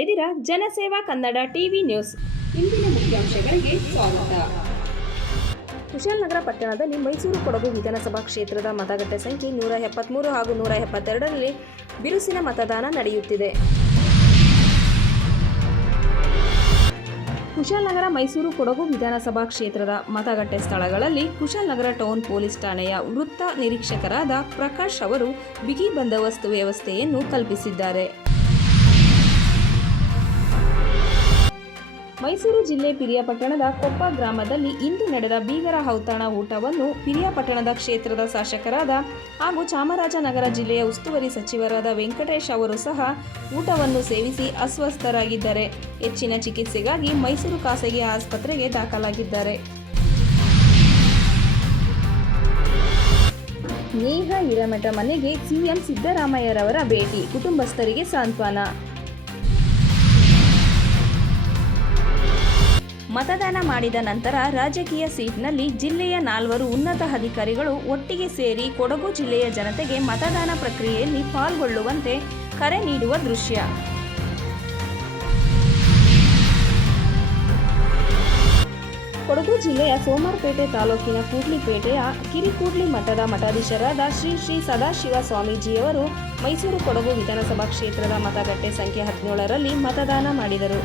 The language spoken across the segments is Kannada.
ಇದ್ದೀರಾ ಜನಸೇವಾ ಕನ್ನಡ ಟಿವಿ ನ್ಯೂಸ್. ಇಂದಿನ ಮುಖ್ಯಾಂಶಗಳಿಗೆ ಸ್ವಾಗತ. ಕುಶಾಲನಗರ ಪಟ್ಟಣದಲ್ಲಿ ಮೈಸೂರು ಕೊಡಗು ವಿಧಾನಸಭಾ ಕ್ಷೇತ್ರದ ಮತಗಟ್ಟೆ ಸಂಖ್ಯೆ 173 ಹಾಗೂ 172ರಲ್ಲಿ ಬಿರುಸಿನ ಮತದಾನ ನಡೆಯುತ್ತಿದೆ. ಕುಶಾಲನಗರ ಮೈಸೂರು ಕೊಡಗು ವಿಧಾನಸಭಾ ಕ್ಷೇತ್ರದ ಮತಗಟ್ಟೆ ಸ್ಥಳಗಳಲ್ಲಿ ಕುಶಾಲನಗರ ಟೌನ್ ಪೊಲೀಸ್ ಠಾಣೆಯ ವೃತ್ತ ನಿರೀಕ್ಷಕರಾದ ಪ್ರಕಾಶ್ ಅವರು ಬಿಗಿ ಬಂದೋಬಸ್ತ್ ವ್ಯವಸ್ಥೆಯನ್ನು ಕಲ್ಪಿಸಿದ್ದಾರೆ. ಮೈಸೂರು ಜಿಲ್ಲೆ ಪಿರಿಯಾಪಟ್ಟಣದ ಕೊಪ್ಪ ಗ್ರಾಮದಲ್ಲಿ ಇಂದು ನಡೆದ ಬೀಗರ ಔತಣ ಊಟವನ್ನು ಪಿರಿಯಾಪಟ್ಟಣದ ಕ್ಷೇತ್ರದ ಶಾಸಕರಾದ ಹಾಗೂ ಚಾಮರಾಜನಗರ ಜಿಲ್ಲೆಯ ಉಸ್ತುವಾರಿ ಸಚಿವರಾದ ವೆಂಕಟೇಶ್ ಅವರು ಸಹ ಊಟವನ್ನು ಸೇವಿಸಿ ಅಸ್ವಸ್ಥರಾಗಿದ್ದಾರೆ. ಹೆಚ್ಚಿನ ಚಿಕಿತ್ಸೆಗಾಗಿ ಮೈಸೂರು ಖಾಸಗಿ ಆಸ್ಪತ್ರೆಗೆ ದಾಖಲಾಗಿದ್ದಾರೆ. ನೇಹಾ ಹಿರೇಮಠ ಮನೆಗೆ ಸಿಎಂ ಸಿದ್ದರಾಮಯ್ಯರವರ ಭೇಟಿ, ಕುಟುಂಬಸ್ಥರಿಗೆ ಸಾಂತ್ವನ. ಮತದಾನ ಮಾಡಿದ ನಂತರ ರಾಜಕೀಯ ಸೀಟ್ನಲ್ಲಿ ಜಿಲ್ಲೆಯ 4 ಉನ್ನತ ಅಧಿಕಾರಿಗಳು ಒಟ್ಟಿಗೆ ಸೇರಿ ಕೊಡಗು ಜಿಲ್ಲೆಯ ಜನತೆಗೆ ಮತದಾನ ಪ್ರಕ್ರಿಯೆಯಲ್ಲಿ ಪಾಲ್ಗೊಳ್ಳುವಂತೆ ಕರೆ ನೀಡುವ ದೃಶ್ಯ. ಕೊಡಗು ಜಿಲ್ಲೆಯ ಸೋಮವಾರಪೇಟೆ ತಾಲೂಕಿನ ಕೂಡ್ಲಿಪೇಟೆಯ ಕಿರಿಕೂಡ್ಲಿ ಮಠದ ಮಠಾಧೀಶರಾದ ಶ್ರೀ ಶ್ರೀ ಸದಾಶಿವ ಸ್ವಾಮೀಜಿಯವರು ಮೈಸೂರು ಕೊಡಗು ವಿಧಾನಸಭಾ ಕ್ಷೇತ್ರದ ಮತಗಟ್ಟೆ ಸಂಖ್ಯೆ 17ರಲ್ಲಿ ಮತದಾನ ಮಾಡಿದರು.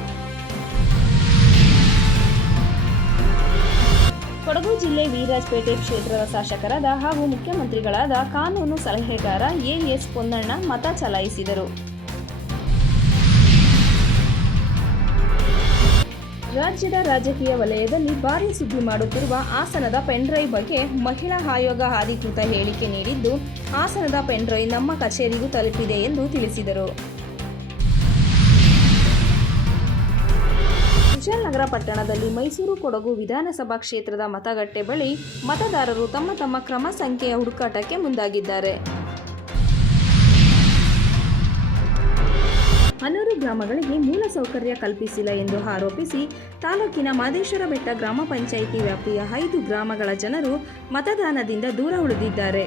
ಕೊಡಗು ಜಿಲ್ಲೆ ವೀರರಾಜಪೇಟೆ ಕ್ಷೇತ್ರದ ಶಾಸಕರಾದ ಹಾಗೂ ಮುಖ್ಯಮಂತ್ರಿಗಳಾದ ಕಾನೂನು ಸಲಹೆಗಾರ ಎಎಸ್ ಪೊನ್ನಣ್ಣ ಮತ ಚಲಾಯಿಸಿದರು. ರಾಜ್ಯದ ರಾಜಕೀಯ ವಲಯದಲ್ಲಿ ಭಾರೀ ಸುದ್ದಿ ಮಾಡುತ್ತಿರುವ ಹಾಸನದ ಪೆನ್ಡ್ರೈವ್ ಬಗ್ಗೆ ಮಹಿಳಾ ಆಯೋಗ ಅಧಿಕೃತ ಹೇಳಿಕೆ ನೀಡಿದ್ದು, ಹಾಸನದ ಪೆನ್ಡ್ರೈವ್ ನಮ್ಮ ಕಚೇರಿಗೂ ತಲುಪಿದೆ ಎಂದು ತಿಳಿಸಿದರು. ಕುಶಾಲನಗರ ಪಟ್ಟಣದಲ್ಲಿ ಮೈಸೂರು ಕೊಡಗು ವಿಧಾನಸಭಾ ಕ್ಷೇತ್ರದ ಮತಗಟ್ಟೆ ಬಳಿ ಮತದಾರರು ತಮ್ಮ ತಮ್ಮ ಕ್ರಮ ಸಂಖ್ಯೆಯ ಹುಡುಕಾಟಕ್ಕೆ ಮುಂದಾಗಿದ್ದಾರೆ. 12 ಗ್ರಾಮಗಳಿಗೆ ಮೂಲಸೌಕರ್ಯ ಕಲ್ಪಿಸಿಲ್ಲ ಎಂದು ಆರೋಪಿಸಿ ತಾಲೂಕಿನ ಮಾದೇಶ್ವರ ಬೆಟ್ಟ ಗ್ರಾಮ ಪಂಚಾಯಿತಿ ವ್ಯಾಪ್ತಿಯ 5 ಗ್ರಾಮಗಳ ಜನರು ಮತದಾನದಿಂದ ದೂರ ಉಳಿದಿದ್ದಾರೆ.